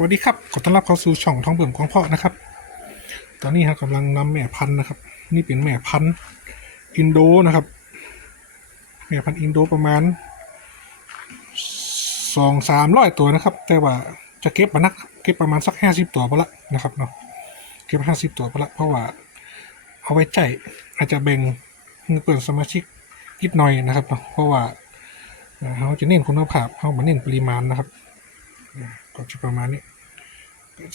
วัสดีครับ ขอต้อนรับเข้าสู่ช่องท้องเบิ่มของพ่อนะครับ ตอนนี้ครับกำลังนำแม่พันธุ์นะครับ นี่เป็นแม่พันธุ์อินโดนะครับ แม่พันธุ์อินโดประมาณสองสามร้อยตัวนะครับ แต่ว่าจะเก็บมานัก เก็บประมาณสักห้าสิบตัวพอละนะครับเนาะ เก็บห้าสิบตัวพอละเพราะว่าเอาไว้ใจอาจจะแบ่งเปิดสมาชิกนิดหน่อยนะครับเนาะ เพราะว่าเอ่อเขาจะเน้นคุณภาพเขามาเน้นปริมาณนะครับ ก็จะประมาณนี้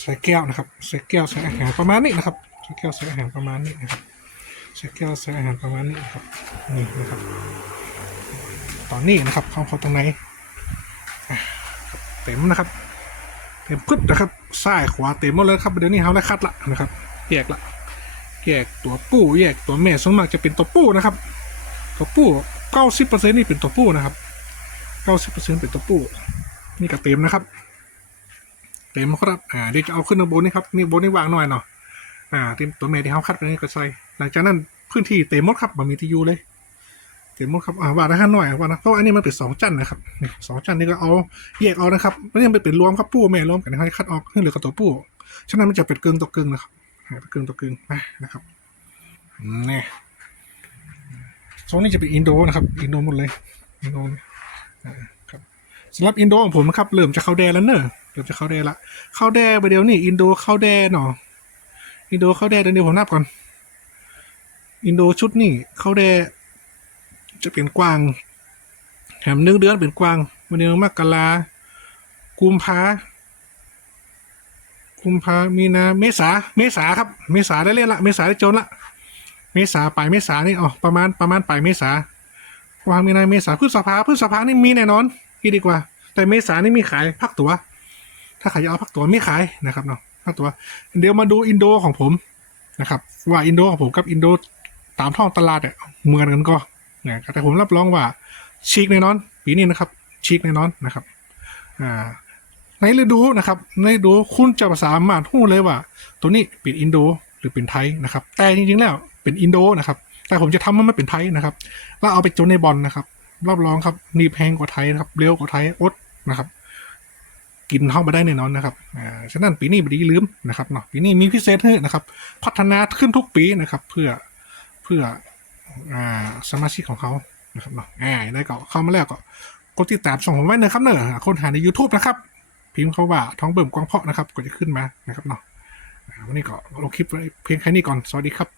ใส่แก้วนะครับใส่แก้วใส่อาหารประมาณนี้นะครับใส่แก้วใส่อาหารประมาณนี้นะครับใส่แก้วใส่อาหารประมาณนี้นะครับนี่นะครับ ตอนนี้นะครับเข้าเขาตรงไหนเต็มนะครับ เต็มพึดนะครับซ้ายขวาเต็มหมดเลยครับเดี๋ยวนี้เขาได้คัดละนะครับแยกละแยกตัวปู้แยกตัวแม่ส่วนมากจะเป็นตัวปู้นะครับ ตัวปู้เก้าสิบเปอร์เซ็นต์นี่เป็นตัวปู้นะครับเก้าสิบเปอร์เซ็นต์เป็นตัวปู้ นี่ก็เต็มนะครับ เต็มครับอ่าเดี๋ยวจะเอาขึ้นมาบนนี่ครับนี่บนนี่วางหน่อยเนาะอ่าเต็มตัวเมย์ที่เขาคัดไปนี่ก็ใส่หลังจากนั้นพื้นที่เต็มหมดครับบะมีที่อยู่เลยเต็มหมดครับอ่าวาได้ห้าหน่อยว่านะเพราะว่าอันนี้มันเป็นสองจันนะครับนี่สองจันนี่ก็เอาแยกเอานะครับไม่ได้มันเป็นรวมครับปู้แม่รวมกันให้คัดออกให้เหลือกับตัวปู้ฉะนั้นมันจะเป็นเกึ่งต่อเกึ่งนะครับเป็นเกึ่งต่อเกึ่งนะครับนี่โซนนี้จะเป็นอินโดนะครับ อินโดหมดเลย อินโด สำหรับอินโดของผมนะครับเริ่มจะเข้าแดนแล้วเนอะเริ่มจะเข้าแดนละเข้าแดนไปเดี๋ยวนี่อินโดเข้าแดนเนาะอินโดเข้าแดนเดี๋ยวผมนับก่อน อินโดชุดนี่เข้าแดนจะเป็นกวางแถมหนึ่งเดือนเป็นกวางวันเดียวมกรากุมภากุมภามีนาเมษาเมษาครับเมษาได้เล่นละเมษาได้โจนละเมษาปลายเมษานี่อ๋อประมาณประมาณปลายเมษาวางมีนาเมษาพฤษภาพฤษภานี่มีแน่นอน คิดดีกว่า แต่เมษานี่มีขายพักตัว ถ้าใครจะเอาพักตัวไม่ขายนะครับเนาะพักตัว เดี๋ยวมาดูอินโดของผมนะครับ ว่าอินโดของผมกับอินโดตามท้องตลาดเนี่ยเหมือนกันก็นะแต่ผมรับรองว่าชีกแน่นอน ปีนี้นะครับชีกแน่นอนนะครับอ่าในฤดูนะครับในฤดูคุณจะสามารถพูดเลยว่า ตัวนี้เป็นอินโดหรือเป็นไทยนะครับ แต่จริงๆแล้วเป็นอินโดนะครับ แต่ผมจะทำมันไม่เป็นไทยนะครับ แล้วเอาไปจนในบอลนะครับ รับรองครับนี่แพงกว่าไทยนะครับเร็วกว่าไทยอดนะครับกินเข้ามาได้แน่นอนนะครับอ่าฉะนั้นปีนี้บดีลืมนะครับเนาะปีนี้มีพิเศษให้นะครับ พัฒนาขึ้นทุกปีนะครับ เพื่อเพื่ออ่าสมาชิกของเขานะครับเนาะอ่าได้ก็เข้ามาแล้วก็กดติดตามช่องผมไว้นะครับเนอะคนหาใน YouTube นะครับ พิมพ์เขาว่าท้องเบิ่มกวางเพาะนะครับก็จะขึ้นมานะครับเนาะวันนี้ก็ลงคลิปไว้เพียงแค่นี้ก่อน สวัสดีครับ